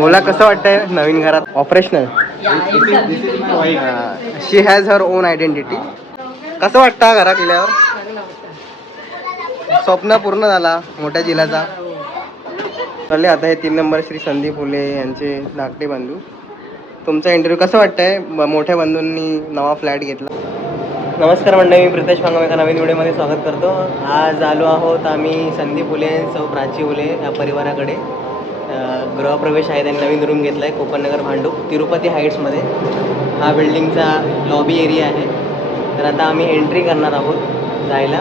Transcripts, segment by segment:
मला कसं वाटतंय नवीन घरात? Operational she has her own identity कसं वाटतं घरात गेल्यावर स्वप्न पूर्ण झाला मोठ्या जिल्ह्याचा चालले आता हे तीन नंबर श्री संदीप फुले यांचे धाकटे बंधू. तुमचा इंटरव्ह्यू कसं वाटतंय? ब- मोठ्या बंधूंनी नवा फ्लॅट घेतला. नमस्कार मंडळी मी प्रितेश पांगम एका नवीन व्हिडिओमध्ये स्वागत करतो. आज आलो आहोत आम्ही संदीप फुले सौ प्राची फुले या परिवाराकडे. गृहप्रवेश आहे त्यांनी नवीन रूम घेतला आहे कोकणनगर भांडूप तिरुपती हाईट्समध्ये हा बिल्डिंगचा लॉबी एरिया आहे. तर आता आम्ही एंट्री करणार आहोत जायला.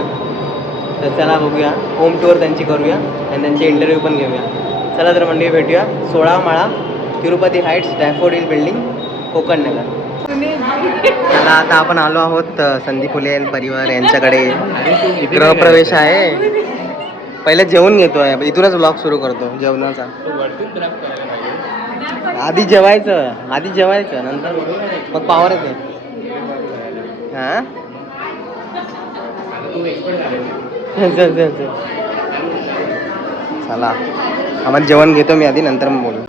तर चला बघूया होम टूर त्यांची करूया आणि त्यांचे इंटरव्ह्यू पण घेऊया. चला तर मंडळी भेटूया सोळा माळा Tirupati heights daffodil building Kokannagar. चला आता आपण आलो आहोत संदीप फुले परिवार यांच्याकडे. गृहप्रवेश आहे. पहिले जेवण आहे इथूनच ब्लॉग सुरू करतो जेवणाचा. आधी जेवायचं आधी जेवायचं नंतर मग पावर येते हा? चला आम्हाला जेवण घेतो मी आधी नंतर मग बोलू.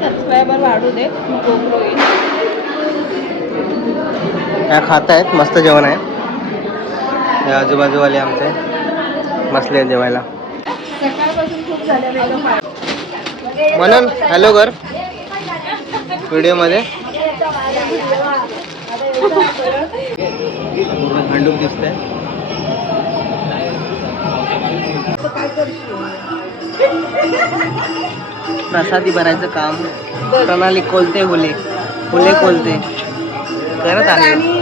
सबस्क्रायबर वाढू दे GoPro येईल. या खात आहेत मस्त जेवण आहे. हे आजूबाजूवाले आमचे. बसले जेवायला. म्हणून हॅलो कर. व्हिडिओमध्ये. भांडूप दिसतंय. प्रसादी बनायचं काम. प्रणाली कोलते हुले. हुले कोलते करत आहे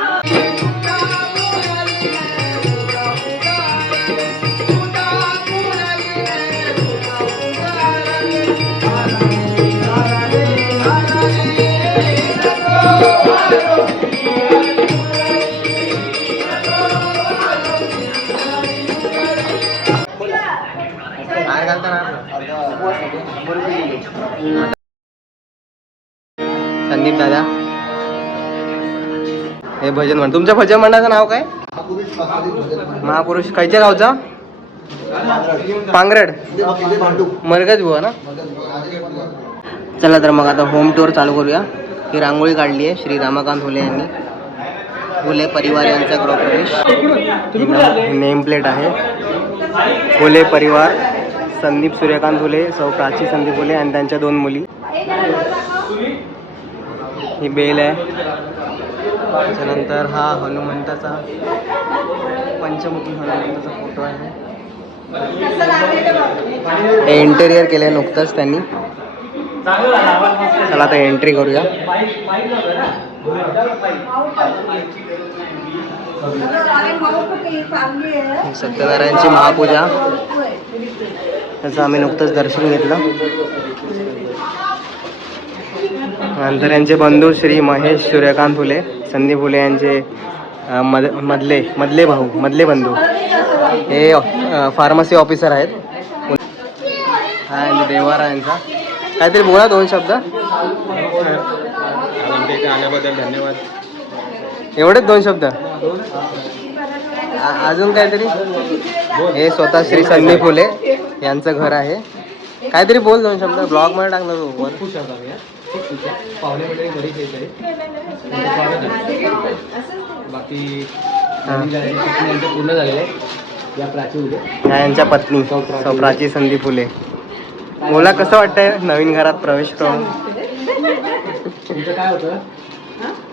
बाहेर घालताना संदीप दादा. हे भजन म्हण तुमच्या भजन मंडळाचं नाव काय? महापुरुष. खायच्या गावचा? पांगरड. मरगज बुवा ना? चला तर मग आता होम टूर चालू करूया. ही रांगोळी काढली आहे श्री रामाकांत हुले यांनी. हुले परिवार यांचा गृहप्रवेश नेम प्लेट आहे. फुले परिवार संदीप सूर्यकांत फुले सौ प्राची संदीप फुले आणि त्यांच्या दोन मुली. ही बेल आहे. त्याच्यानंतर हा हनुमंताचा पंचमुखी हनुमंताचा फोटो आहे. हे इंटेरियर केलं आहे नुकतंच त्यांनी. चला आता एंट्री करूया. सत्यनारायणची महापूजा. त्याचं आम्ही नुकतंच दर्शन घेतलं. नंतर यांचे बंधू श्री महेश सूर्यकांत फुले संदीप फुले यांचे मद मधले मधले भाऊ मधले बंधू. हे फार्मसी ऑफिसर आहेत. हा आणि देवारा यांचा. काहीतरी बोला दोन शब्द. आल्याबद्दल धन्यवाद एवढेच दोन शब्द? अजून काहीतरी? हे स्वतः श्री संदीप फुले यांचं घर आहे. काहीतरी बोल दोन शब्द ब्लॉगमध्ये टाकलं तू वर. हा. पाहुणे मंडळी येत आहे. बाकी पूर्ण झालेलं या प्राची यांच्या पत्नी सौप्राची. संदीप फुले. बोला कसं वाटतंय नवीन घरात प्रवेश करून? तुमचं काय होतं?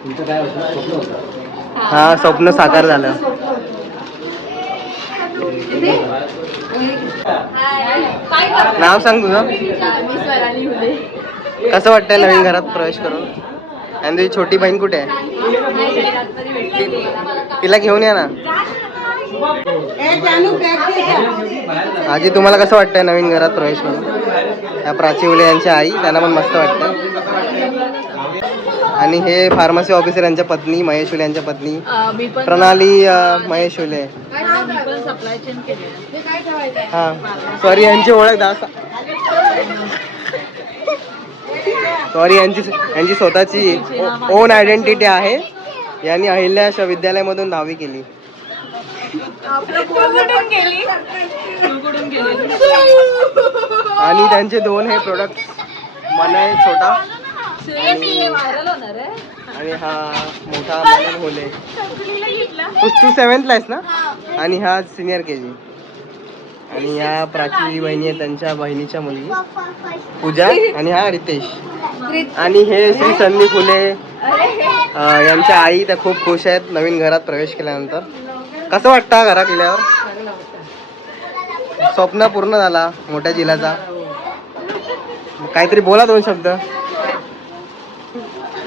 तुमचं काय होतं? स्वप्न होतं. हा स्वप्न साकार झालं. नाव सांग तुझं. कसं वाटतंय नवीन घरात प्रवेश करून? आणि तुझी छोटी बहीण कुठे आहे? तिला घेऊन या ना. आजी तुम्हाला कसं वाटतंय नवीन घरात प्रवेश करून? या प्राची उले यांची आई त्यांना पण मस्त वाटतं आणि हे फार्मसी ऑफिसर यांच्या पत्नी महेश फुले यांच्या पत्नी प्रणाली महेश फुले हा सॉरी यांची ओळख दा सॉरी यांची यांची स्वतःची ओन आयडेंटिटी आहे. यांनी अहिल्या विद्यालयामधून दहावी केली. आणि त्यांचे दोन हे प्रोडक्ट मनय छोटा व्हायरल होणार आहे. आणि हा मोठा मनन होले. तू तू सेवन्थला आहेस ना? आणि हा सिनियर के जी. आणि या प्राची बहिणी आहे त्यांच्या बहिणीच्या मुलगी पूजा आणि हा रितेश. आणि हे श्री संधी फुले. यांच्या आई त्या खूप खुश आहेत नवीन घरात प्रवेश केल्यानंतर. कसं वाटतं घरात गेल्यावर? स्वप्न पूर्ण झाला मोठ्या जिल्ह्याचा काहीतरी बोला दोन शब्द.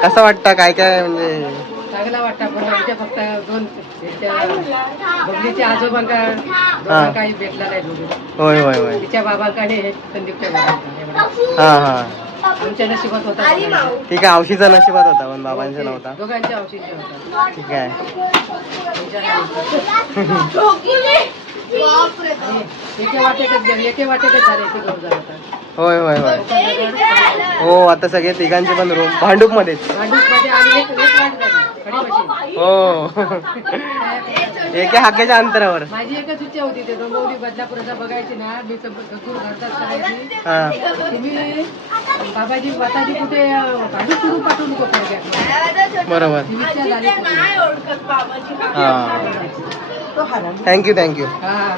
कसं वाटतं? काय काय म्हणजे? चांगला वाटतं. पण आमच्या फक्त दोन त्याच्या बबलीच्या आजोबांका काही भेटला नाही दोघे. होय होय होय. तिच्या बाबांका आणि हे संदीपच्या बाबांका हा हा. आमच्या नशिबात होता. ठीक आहे औशीचा नशिबात होता पण बाबांचा नव्हता. दोघांच्या औषधी होता ठीक आहे. आमच्या नाही. होता होय होय होय. हो आता सगळे तिघांचे पण रूम भांडूप मध्येच झाली खडी हो. एके हाकेच्या अंतरावर. माझी एकच इच्छा होती ते डोंबिवली बदलापूरचा बघायची ना मी घरचाच करायची हा. तुम्ही बाबाजी माताजी कुठे भांडूप पाठवू नको. बरोबर. ही इच्छा झाली हा. थँक्यू थँक्यू हा.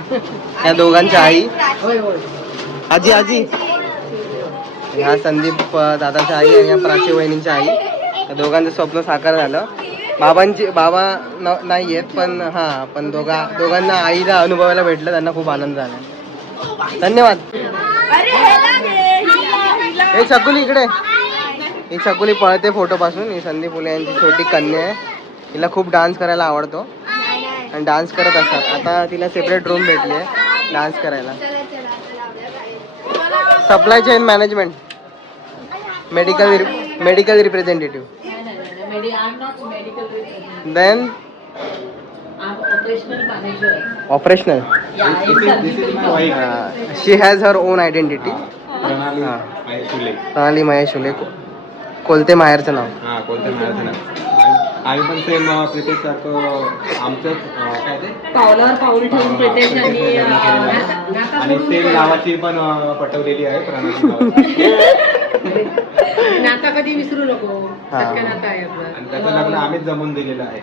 या दोघांच्या आई. होय होय. आजी आजी. ह्या संदीप अं, दादाच्या आई आणि या प्राची वहिनींची आई. या दोघांचं स्वप्न साकार झालं. बाबांची बाबा न नाही आहेत पण हा पण दोघा दोघांना आईला अनुभवायला भेटलं त्यांना खूप आनंद झाला. धन्यवाद. हे छकुली इकडे. ही छकुली पळते फोटो पासून. ही संदीप फुले यांची छोटी कन्या आहे. हिला खूप डान्स करायला आवडतो. आणि डान्स करत असतात. आता तिला सेपरेट रूम भेटली आहे. डान्स करायला. Supply chain management medical medical representative then operational she has her own identity. Pranali Mahesh को- कोलते माहेरचं नाव. हा कोणत्या मिळायचं ना आम्ही पण सेम प्रिपेअर सारखं आमचंच काय ते? पावलावर पाऊल ठेवून प्रितेश यांनी आणि सेम नावाची पण अं, पटवलेली आहे प्रणाली नावाची. नाता कधी विसरू नको. सख्य नातं आहे आपलं. आणि त्याचं लग्न आम्हीच जमून दिलेलं आहे.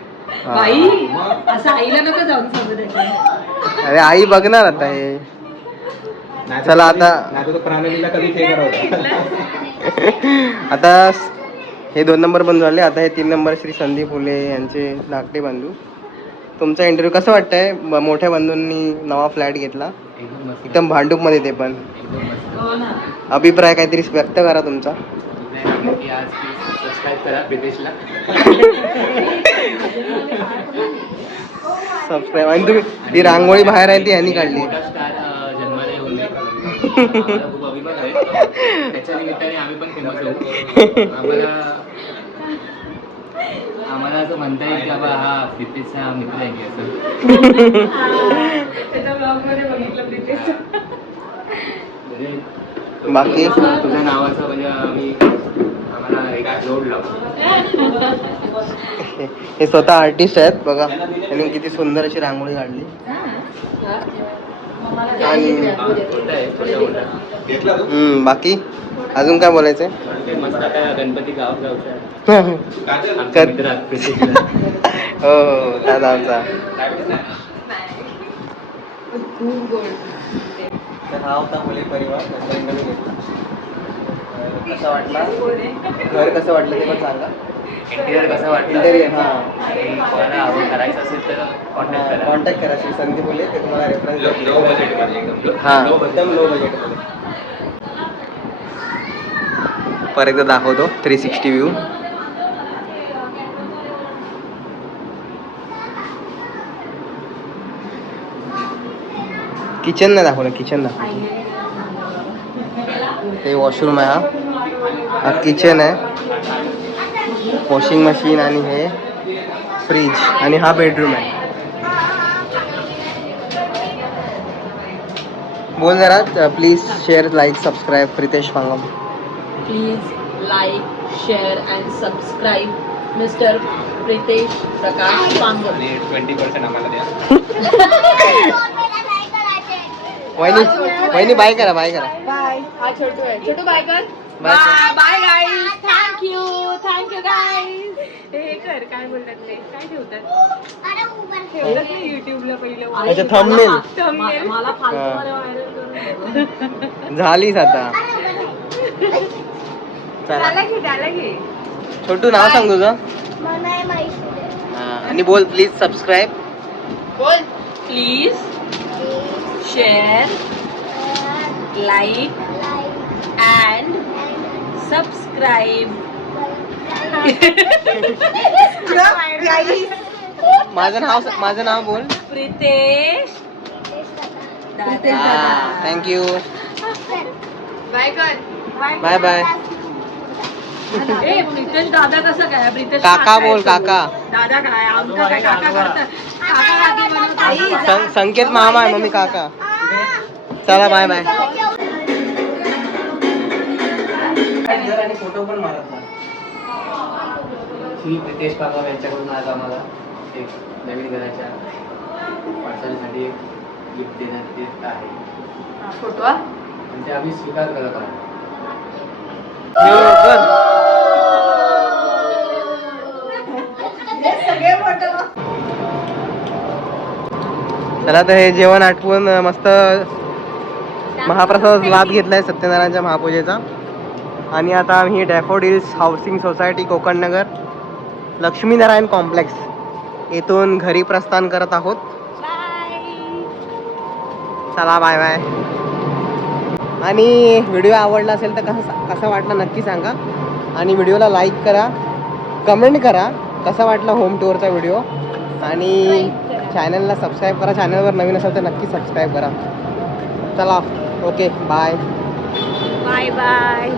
बाई असं आईला नका जाऊन सांगू त्याच्या अरे आई बघणार आता हे. नाही चला आता- नाही तर प्रणालीला कधी हे करवता आता हे दोन नंबर बंधू झाले आता हे तीन नंबर श्री संदीप फुले यांचे धाकटे बंधू. तुमचा इंटरव्ह्यू कसं वाटतंय? मोठ्या बंधूंनी नवा फ्लॅट घेतला. एकदम भांडूपमध्ये ते पण. हो अभिप्राय काहीतरी व्यक्त करा तुमचा. सबस्क्राईब आणि तुम्ही ती रांगोळी बाहेर आहे ती यांनी काढली. आहे. त्याच्या निमित्ताने आम्ही पण फेमस होऊ. आम्हाला आम्हाला असं म्हणता येईल की बाबा हा प्रितेशचा मित्र आहे की असं. त्याच्या ब्लॉगमध्ये बघितलं प्रितेश म्हणजे बाकी? तुझ्या नावाचं म्हणजे आम्ही आम्हाला एक जोड लावतो हे स्वतः आर्टिस्ट आहेत बघा. त्यांनी किती सुंदर अशी रांगोळी काढली. आणि हम्म, बाकी? अजून काय बोलायचंय? गणपती गाव हो हो दादा आमचा. तर हा होता मुली परिवार नंतर इंटरव्ह्यू घेतला. तर कसा वाटला? घर कसं वाटलं ते पण सांगा. इंटिरियर कसं वाटतं इंटेरियर हा. आणि कोणाला आवड करायचं असेल तर कॉन्टॅक्ट करा. कॉन्टॅक्ट करा. श्री संदीप बोले ते तुम्हाला रेफरन्स लो बजेटमध्ये एकदम हा लो एकदम लो बजेटमध्ये परत एकदा दाखवतो. थ्री सिक्स्टी व्ह्यू किचन नाही दाखवलं किचन दाखवलं. हे वॉशरूम आहे हा. हा किचन आहे. वॉशिंग मशीन आणि हे फ्रीज आणि हा बेडरूम आहे बोल जरा please share like subscribe Pritesh Pangam please like share and subscribe mister Pritesh Prakash Pangam twenty percent आम्हाला द्या वहिनी वहिनी बाय करा बाय करा। बाय हा छोटू आहे छोटू बाय कर। Bye bye guys thank you thank you guys हे कर काय बोलतात ते? काय ठेवतात? ठेवतात ना युट्यूबला पहिलं अच्छा, thumbnail. Thumbnail. मला फालतू मध्ये व्हायरल करून झालीच आता. चला. त्याला घे त्याला घे छोटू नाव सांग तुझं. हा, आणि बोल प्लीज सबस्क्राईब बोल. Please share like and subscribe माझं नाव माझं नाव बोल. प्रितेश. थँक्यू बाय कर बाय बाय प्रितेश दादा कसं काय? प्रितेश काका बोल काका. दादा काय? आमका काय काका करतात? संकेत मामा आहे मम्मी काका. चला बाय बाय फ़ोटो पण श्री प्रितेश काका यांच्याकडून आज आम्हाला एक नवीन घराच्या वाटचालीसाठी एक गिफ्ट देण्यात येत आहे. फोटो आणि ते आम्ही स्वीकार करत आहोत. चला तर हे जेवण आठवून मस्त महाप्रसाद लाभ घेतलाय सत्यनारायणच्या महापूजेचा. आणि आता आम्ही daffodils housing society Konkan Nagar. Laxminarayan complex. येथून घरी प्रस्थान करत आहोत. चला बाय बाय आणि व्हिडिओ आवडला असेल तर कसं कसा वाटला नक्की सांगा. आणि व्हिडिओला लाईक करा कमेंट करा कसा वाटला होम टूरचा व्हिडिओ आणि चॅनलला सबस्क्राईब करा चॅनलवर नवीन असेल तर नक्की सबस्क्राईब करा. चला ओके बाय बाय बाय